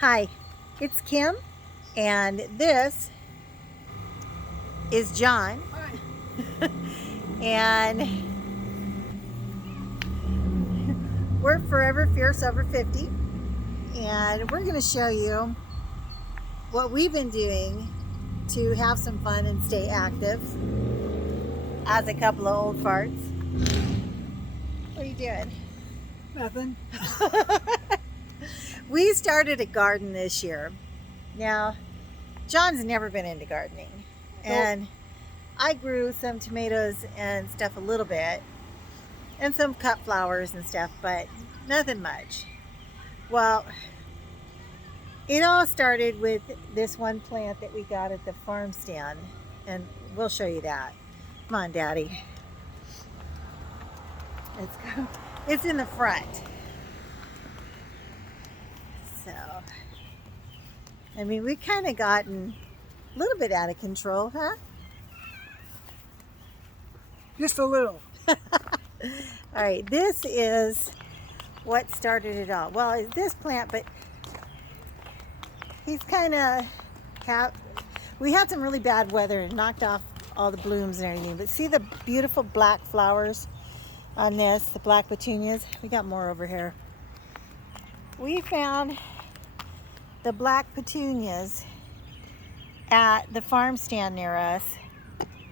Hi, it's Kim, and this is John. Hi. And we're Forever Fierce Over 50, and we're going to show you what we've been doing to have some fun and stay active as a couple of old farts. What are you doing? Nothing. We started a garden this year. Now, John's never been into gardening, and I grew some tomatoes and stuff a little bit, and some cut flowers and stuff, but nothing much. Well, it all started with this one plant that we got at the farm stand, and we'll show you that. Come on, Daddy. Let's go. It's in the front. So, I mean, we kind of gotten a little bit out of control, huh? Just a little. All right, this is what started it all. Well, it's this plant, but he's kind of we had some really bad weather and knocked off all the blooms and everything. But see the beautiful black flowers on this, the black petunias? We got more over here. We found the black petunias at the farm stand near us,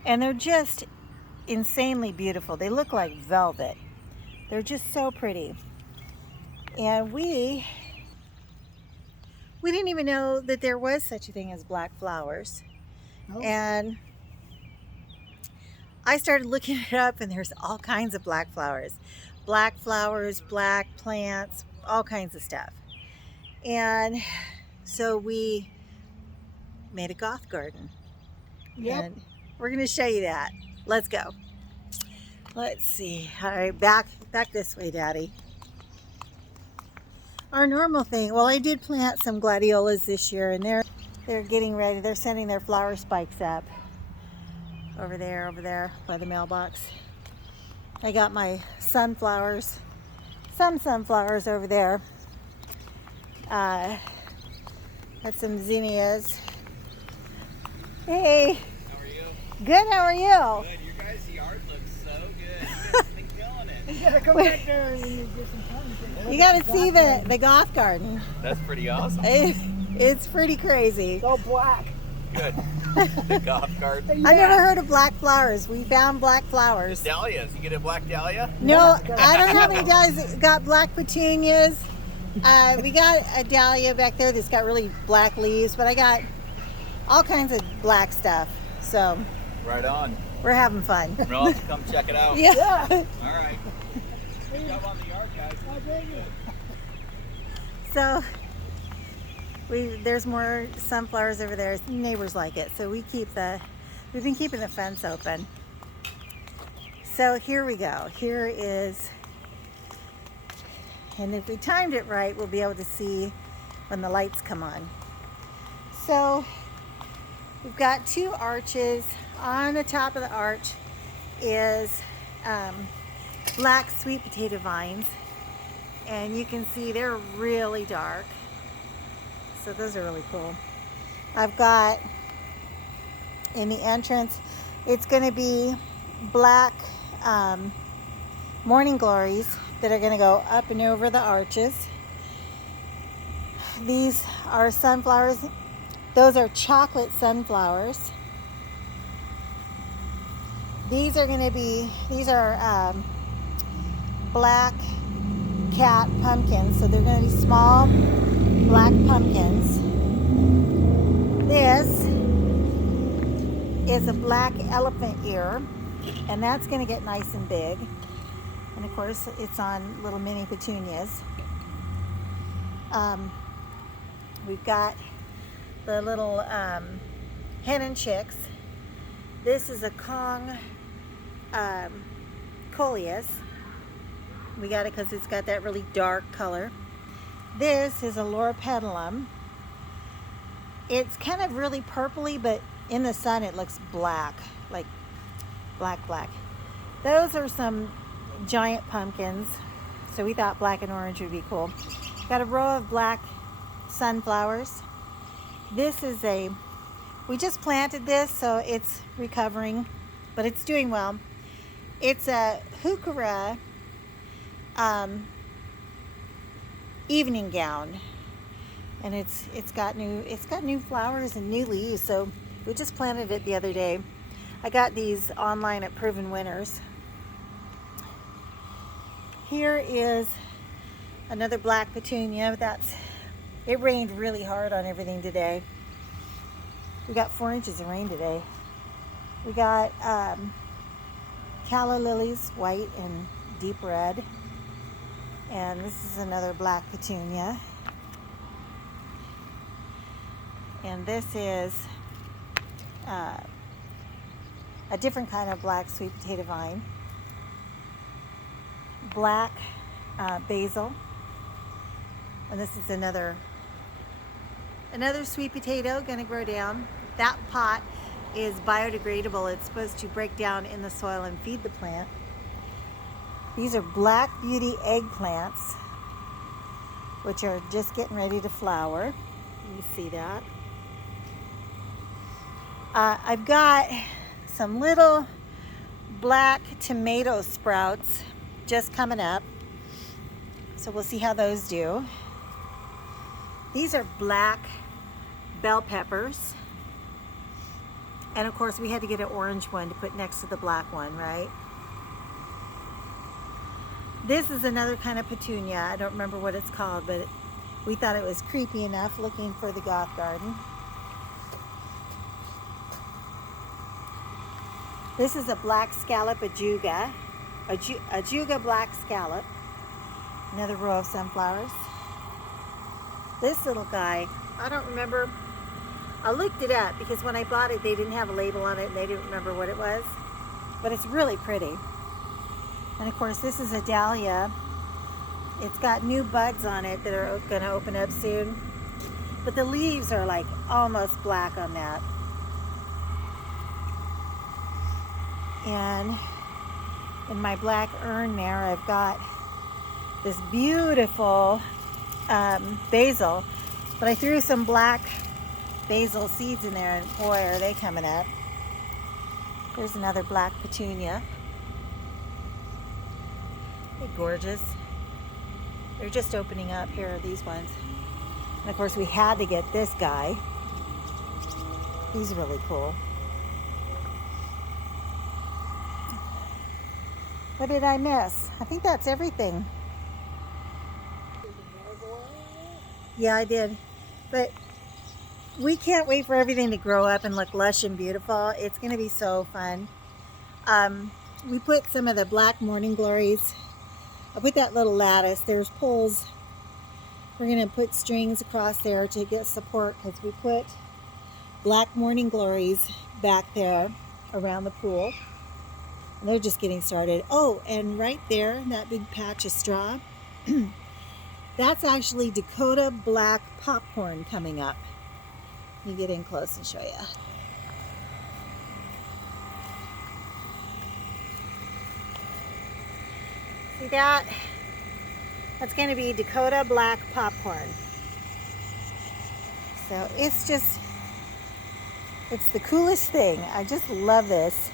and they're just insanely beautiful. They look like velvet. They're just so pretty. And we didn't even know that there was such a thing as black flowers. Oh. And I started looking it up, and there's all kinds of black flowers. Black flowers, black plants, all kinds of stuff. And so we made a goth garden. Yep. And we're going to show you that. Let's go. Let's see. All right, back this way, Daddy. Our normal thing, well, I did plant some gladiolas this year, and they're getting ready. They're sending their flower spikes up over there by the mailbox. I got my sunflowers, some sunflowers over there. Got some zinnias. Hey. How are you? Good, how are you? Good. Your guys' yard looks so good. You guys have been killing it. You gotta come back there and you get some fun. You gotta see the goth garden. That's pretty awesome. It's pretty crazy. It's all black. Good. The Goth garden. I never heard of black flowers. We found black flowers. Dahlias. You get a black dahlia? No, I don't have any dahlias. Got black petunias. We got a dahlia back there that's got really black leaves, but I got all kinds of black stuff. So Right on. we're having fun. We'll have to come check it out. Yeah. All right. Good job on the yard, guys. Oh, thank you. So there's more sunflowers over there. Neighbors like it, so we've been keeping the fence open. So here we go. Here is, and if we timed it right, we'll be able to see when the lights come on. So we've got two arches. On the top of the arch is black sweet potato vines, and you can see they're really dark. So those are really cool. I've got in the entrance, it's going to be black morning glories that are going to go up and over the arches. These are sunflowers. Those are chocolate sunflowers. These are black cat pumpkins. So they're going to be small black pumpkins. This is a black elephant ear, and that's going to get nice and big. And of course, it's on little mini petunias. We've got the little hen and chicks. This is a Kong coleus. We got it because it's got that really dark color. This is a loropetalum. It's kind of really purpley, but in the sun it looks black, like black. Those are some giant pumpkins, so we thought black and orange would be cool. Got a row of black sunflowers. This is we just planted this, so it's recovering, but it's doing well. It's a heuchera evening gown, and it's got new flowers and new leaves. So we just planted it the other day. I got these online at Proven Winners. Here is another black petunia. It rained really hard on everything today. We got 4 inches of rain today. We got calla lilies, white and deep red. And this is another black petunia. And this is a different kind of black sweet potato vine. Black basil. And this is another sweet potato going to grow down. That pot is biodegradable. It's supposed to break down in the soil and feed the plant. These are Black Beauty eggplants, which are just getting ready to flower. You see that. I've got some little black tomato sprouts just coming up, so we'll see how those do. These are black bell peppers, and of course we had to get an orange one to put next to the black one, right? This is another kind of petunia. I don't remember what it's called, but we thought it was creepy enough looking for the Goth garden. This is a black scallop ajuga, ajuga black scallop. Another row of sunflowers. This little guy, I don't remember. I looked it up because when I bought it, they didn't have a label on it and they didn't remember what it was. But it's really pretty. And of course, this is a dahlia. It's got new buds on it that are going to open up soon. But the leaves are like almost black on that. And in my black urn there, I've got this beautiful basil. But I threw some black basil seeds in there, and boy, are they coming up. There's another black petunia. They're gorgeous. They're just opening up. Here are these ones. And of course, we had to get this guy. He's really cool. What did I miss? I think that's everything. Yeah, I did. But we can't wait for everything to grow up and look lush and beautiful. It's going to be so fun. We put some of the black morning glories. I put that little lattice. There's poles. We're going to put strings across there to get support because we put black morning glories back there around the pool. And they're just getting started. Oh, and right there, that big patch of straw, that's actually Dakota black popcorn coming up. Let me get in close and show you. See that? That's going to be Dakota black popcorn. So it's the coolest thing. I just love this.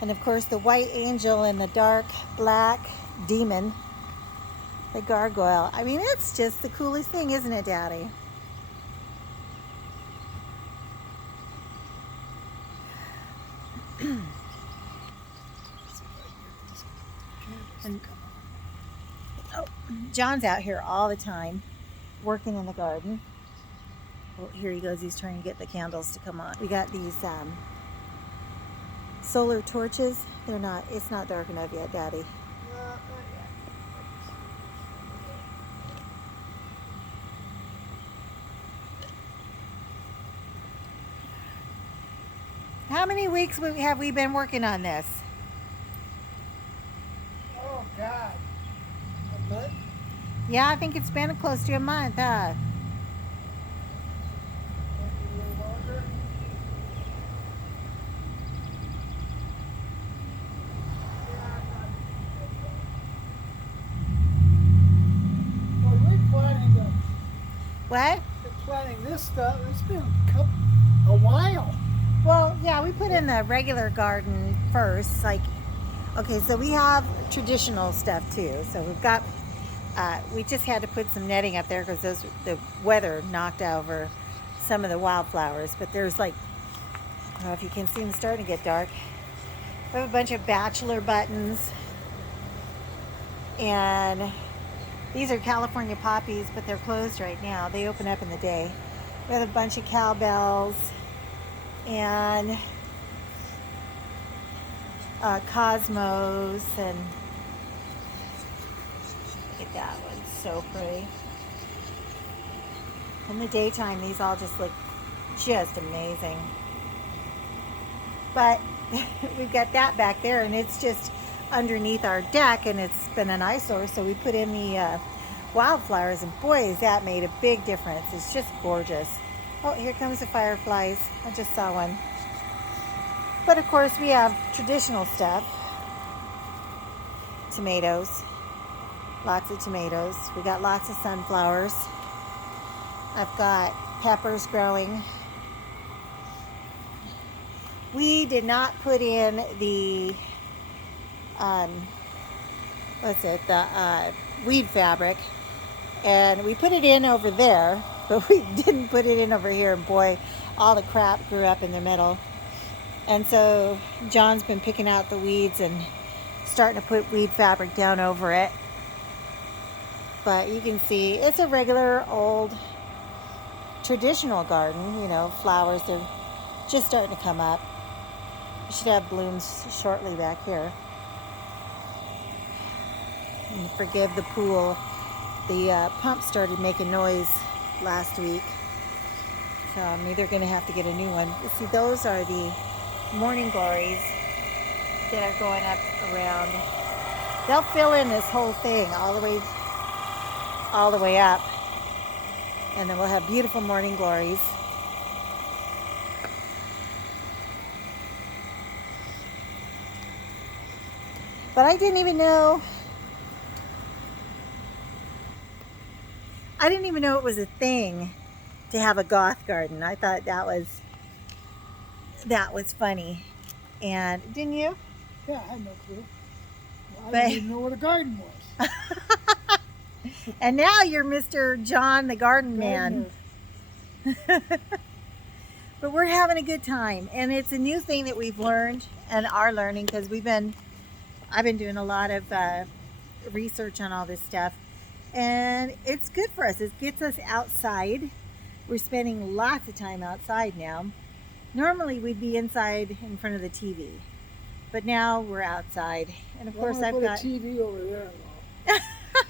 And of course the white angel and the dark black demon, the gargoyle. I mean, it's just the coolest thing, isn't it, Daddy? And, oh, John's out here all the time working in the garden. Oh, here he goes. He's trying to get the candles to come on. We got these solar torches. It's not dark enough yet, Daddy. How many weeks have we been working on this? Oh, God. A month? Yeah, I think it's been close to a month, huh? Maybe a little longer. What? Been planting this stuff. It's been a while. Well, yeah, we put in the regular garden first. Like, okay, so we have traditional stuff too. So we've got, we just had to put some netting up there because the weather knocked over some of the wildflowers. But there's like, I don't know if you can see them starting to get dark. We have a bunch of bachelor buttons. And these are California poppies, but they're closed right now. They open up in the day. We have a bunch of cowbells and cosmos, and look at that one, so pretty. In the daytime, these all just look just amazing. But we've got that back there, and it's just underneath our deck, and it's been an eyesore, so we put in the wildflowers, and boy, has that made a big difference. It's just gorgeous. Oh, here comes the fireflies. I just saw one. But of course, we have traditional stuff. Tomatoes. Lots of tomatoes. We got lots of sunflowers. I've got peppers growing. We did not put in the weed fabric, and we put it in over there, but we didn't put it in over here, and boy, all the crap grew up in the middle. And so John's been picking out the weeds and starting to put weed fabric down over it. But you can see it's a regular old traditional garden, you know, flowers, they're just starting to come up. We should have blooms shortly back here. And forgive the pool. The pump started making noise last week, so I'm either going to have to get a new one. See, those are the morning glories that are going up around. They'll fill in this whole thing all the way up, and then we'll have beautiful morning glories. But I didn't even know it was a thing to have a goth garden. I thought that was funny. And didn't you? Yeah, I had no clue. I But- didn't even know what a garden was. And now you're Mr. John the Garden Man. But we're having a good time, and it's a new thing that we've learned and are learning, because I've been doing a lot of research on all this stuff, and it's good for us. It gets us outside. We're spending lots of time outside now. Normally we'd be inside in front of the TV, but now we're outside. And of course I've got a TV over there.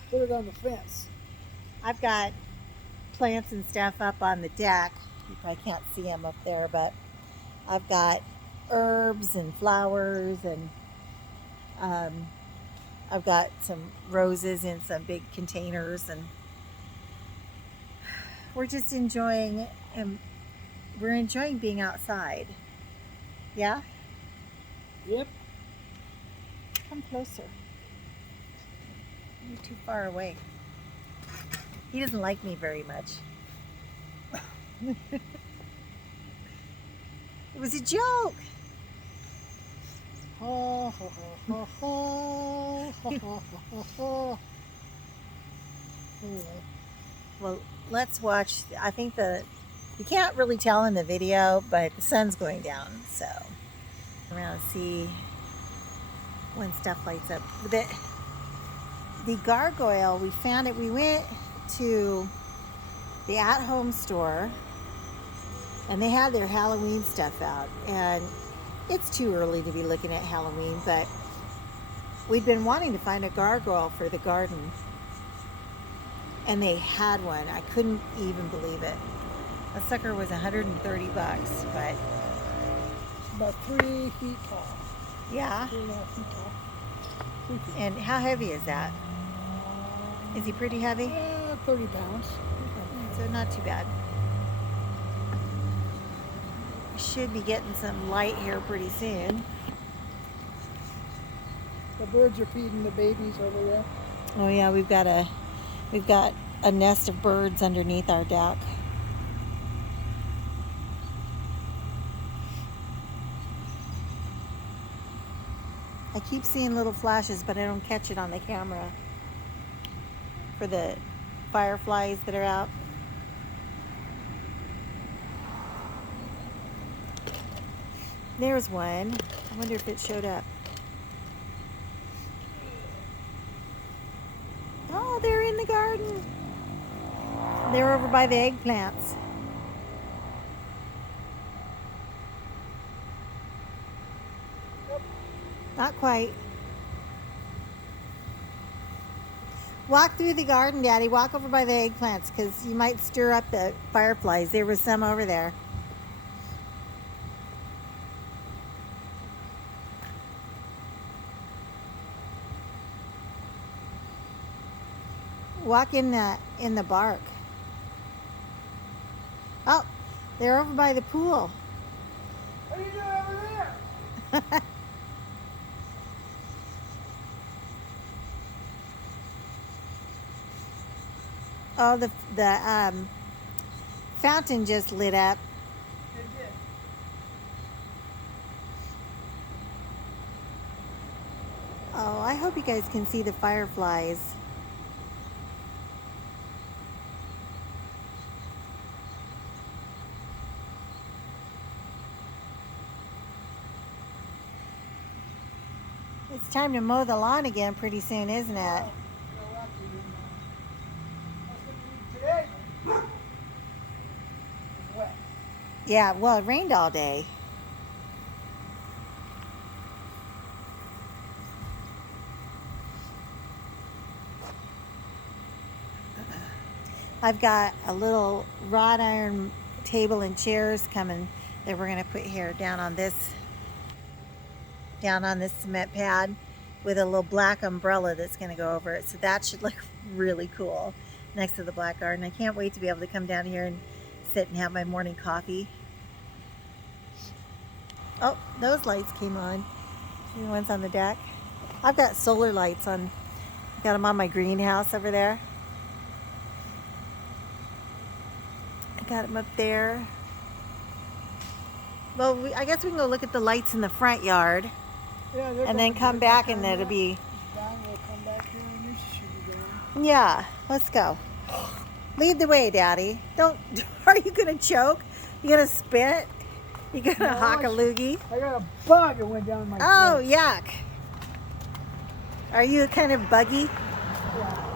Put it on the fence. I've got plants and stuff up on the deck. You probably can't see them up there, but I've got herbs and flowers, and I've got some roses in some big containers, and we're just enjoying, and we're enjoying being outside. Yeah? Yep. Come closer. You're too far away. He doesn't like me very much. It was a joke. Ha ha ha ha ha ha ha. Anyway, Well, let's watch. I think you can't really tell in the video, but the sun's going down, so around to see when stuff lights up. The gargoyle, we found it. We went to the at-home store, and they had their Halloween stuff out, and it's too early to be looking at Halloween, but we'd been wanting to find a gargoyle for the garden, and they had one. I couldn't even believe it. That sucker was $130, but it's about 3 feet tall. yeah. 3.5 feet tall. 3 feet. And how heavy is that? Is he pretty heavy? 30 pounds. So not too bad. We should be getting some light here pretty soon. The birds are feeding the babies over there. Oh yeah, we've got a nest of birds underneath our deck. I keep seeing little flashes, but I don't catch it on the camera for the fireflies that are out. There's one. I wonder if it showed up. Oh, they're in the garden. They're over by the eggplants. Not quite. Walk through the garden, Daddy. Walk over by the eggplants because you might stir up the fireflies. There was some over there. Walk in the bark. Oh, they're over by the pool. What are you doing over there? Oh, the fountain just lit up. It did. Oh, I hope you guys can see the fireflies. It's time to mow the lawn again pretty soon, isn't it? Today, it's wet. Yeah, well, it rained all day. I've got a little wrought iron table and chairs coming that we're gonna put here down on this cement pad with a little black umbrella that's gonna go over it. So that should look really cool next to the black garden. I can't wait to be able to come down here and sit and have my morning coffee. Oh, those lights came on. See the ones on the deck? I've got solar lights on. Got them on my greenhouse over there. I got them up there. Well, I guess we can go look at the lights in the front yard. Yeah, And then come back and it'll be... Don will come back here and you should be going. Yeah, let's go. Lead the way, Daddy. Don't... Are you going to choke? You going to spit? You going to hock a loogie? I got a bug that went down my Oh, throat. yuck. Are you kind of buggy? Yeah.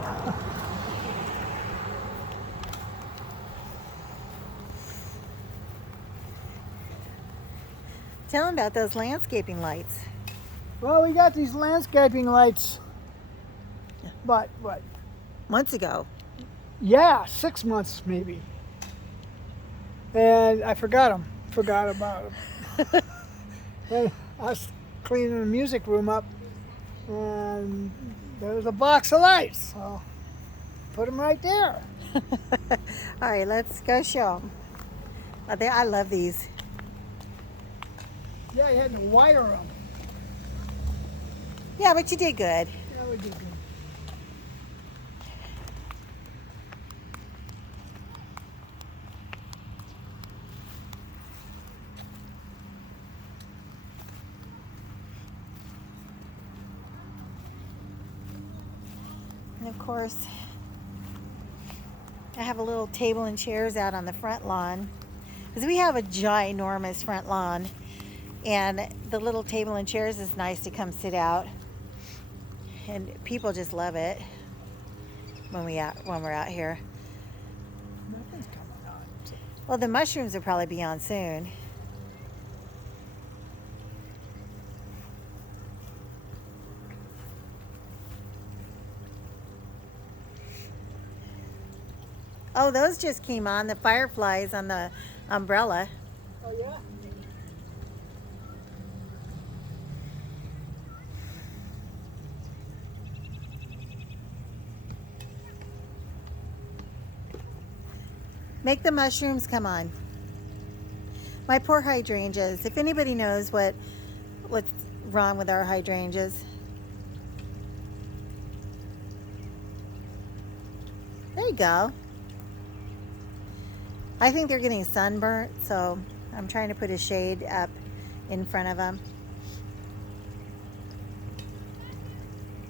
Tell them about those landscaping lights. Well, we got these landscaping lights, but what? Months ago. Yeah, 6 months maybe. And I forgot them. Forgot about them. And I was cleaning the music room up, and there was a box of lights. So put them right there. All right, let's go show them. I love these. Yeah, you had to wire them. Yeah, but you did good. Yeah, we did good. And of course, I have a little table and chairs out on the front lawn because we have a ginormous front lawn, and the little table and chairs is nice to come sit out, and people just love it when we're out here. Nothing's coming on. Well, the mushrooms will probably be on soon. Oh, those just came on, the fireflies on the umbrella. Oh, yeah? Make the mushrooms come on. My poor hydrangeas. If anybody knows what's wrong with our hydrangeas. There There you go. I think they're getting sunburnt, so I'm trying to put a shade up in front of them.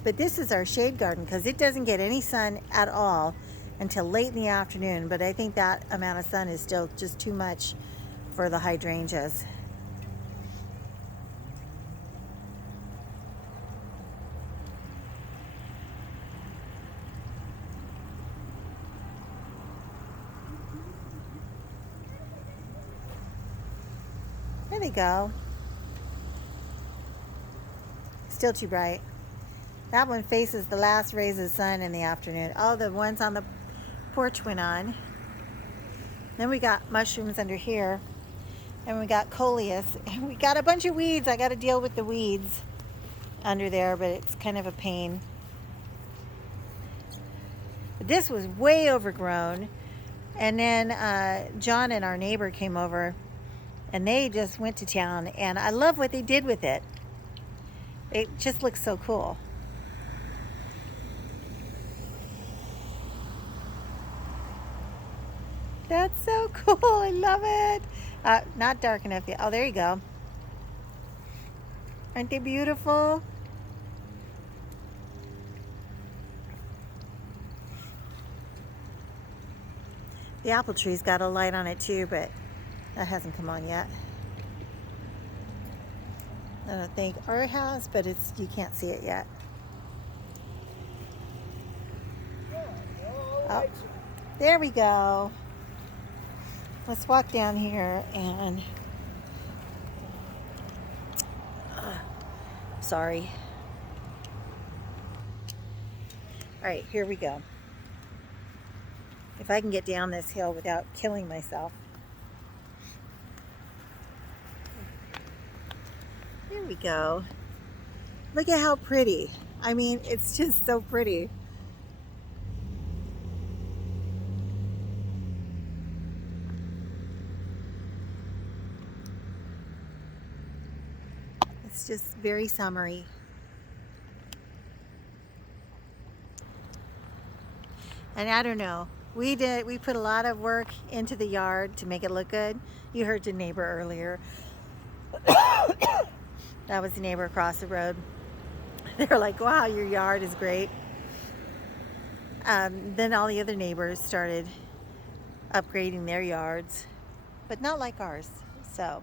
But this is our shade garden because it doesn't get any sun at all until late in the afternoon. But I think that amount of sun is still just too much for the hydrangeas. There they go. Still too bright. That one faces the last rays of sun in the afternoon. All the ones on the porch went on. Then we got mushrooms under here. And we got coleus. And we got a bunch of weeds. I got to deal with the weeds under there, but it's kind of a pain. But this was way overgrown. And then John and our neighbor came over and they just went to town. And I love what they did with it. It just looks so cool. That's so cool. I love it. Not dark enough yet. Oh, there you go. Aren't they beautiful? The apple tree's got a light on it too, but that hasn't come on yet. I don't think, or it has, but it's, you can't see it yet. Oh, there we go. Let's walk down here and sorry. All right, here we go. If I can get down this hill without killing myself. There we go. Look at how pretty. I mean, it's just so pretty. It's just very summery. And I don't know, we put a lot of work into the yard to make it look good. You heard the neighbor earlier. That was the neighbor across the road. They were like, wow, your yard is great. Then all the other neighbors started upgrading their yards, but not like ours, so.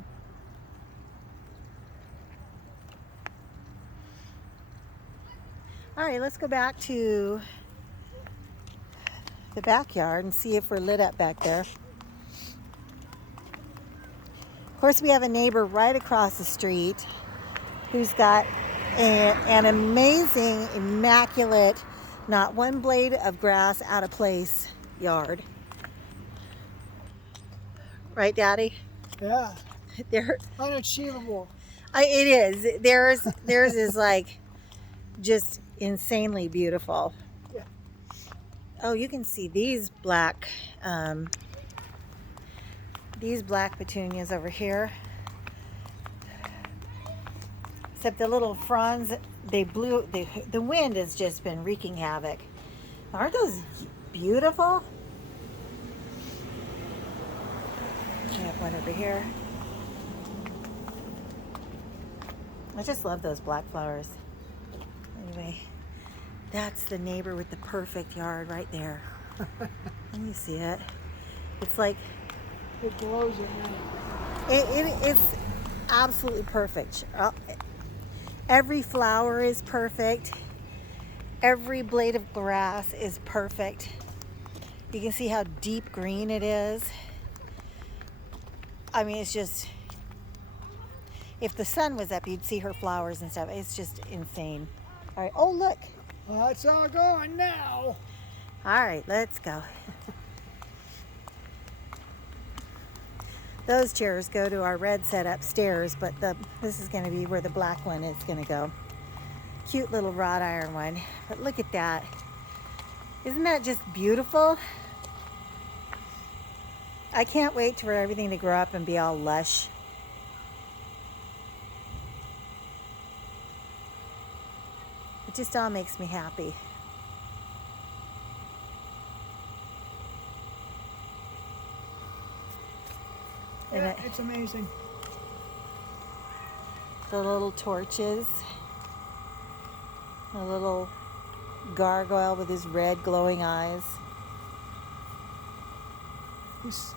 All right, let's go back to the backyard and see if we're lit up back there. Of course, we have a neighbor right across the street who's got an amazing, immaculate, not one blade of grass out of place yard. Right, Daddy? Yeah. There, Unachievable. it is. Theirs is like just insanely beautiful. Yeah. Oh, you can see these black petunias over here. Except the little fronds, they blew. The wind has just been wreaking havoc. Aren't those beautiful? I have one over here. I just love those black flowers. Anyway, that's the neighbor with the perfect yard right there. Can you see it? It's like It glows at night. it's absolutely perfect. Every flower is perfect. Every blade of grass is perfect. You can see how deep green it is. I mean, it's just, if the sun was up, you'd see her flowers and stuff. It's just insane. All right. Oh, look. Well, it's all going now. All right, let's go. Those chairs go to our red set upstairs, but this is going to be where the black one is going to go. Cute little wrought iron one. But look at that. Isn't that just beautiful? I can't wait for everything to grow up and be all lush. It just all makes me happy. It's amazing. The little torches. A little gargoyle with his red glowing eyes. He's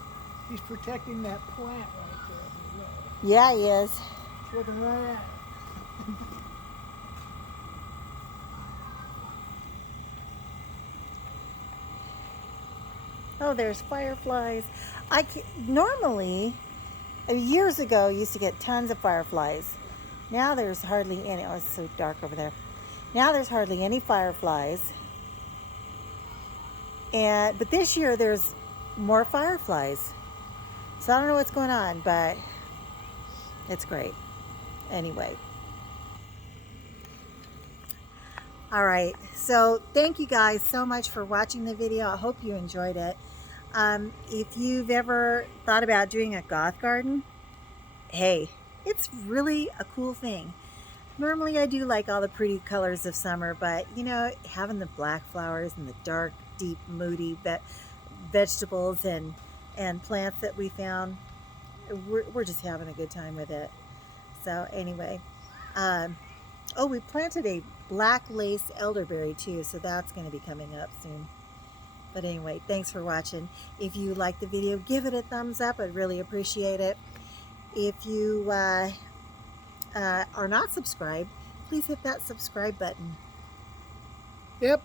protecting that plant right there. Look. Yeah, he is. He's looking right at it. Oh, there's fireflies. Normally, years ago, I used to get tons of fireflies. Now there's hardly any. Oh, it's so dark over there. Now there's hardly any fireflies. But this year there's more fireflies. So I don't know what's going on, but it's great. Anyway. All right. So thank you guys so much for watching the video. I hope you enjoyed it. If you've ever thought about doing a goth garden, hey, it's really a cool thing. Normally I do like all the pretty colors of summer, but you know, having the black flowers and the dark, deep, moody vegetables and plants that we found, we're just having a good time with it. So anyway, oh, we planted a black lace elderberry too, so that's going to be coming up soon. But anyway, thanks for watching. If you like the video, give it a thumbs up. I'd really appreciate it. If you are not subscribed, please hit that subscribe button. Yep.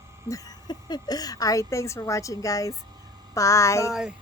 All right, thanks for watching, guys. Bye. Bye.